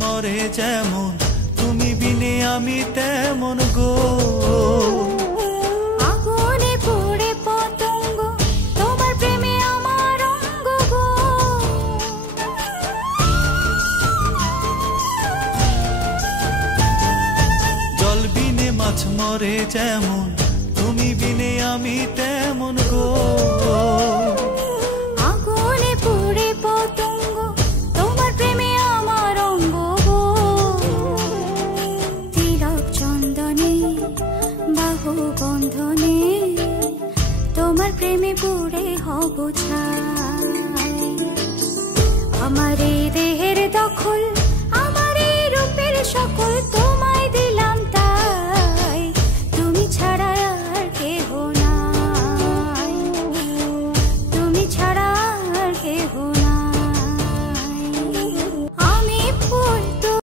মরে যেমন, তুমি বিনে আমি তেমন গো। আগুনে পড়ে পতঙ্গ, তোমার প্রেমে আমার অঙ্গ গো। জল বিনে মাছ মরে যেমন, তুমি বিনে আমি তেমন গো।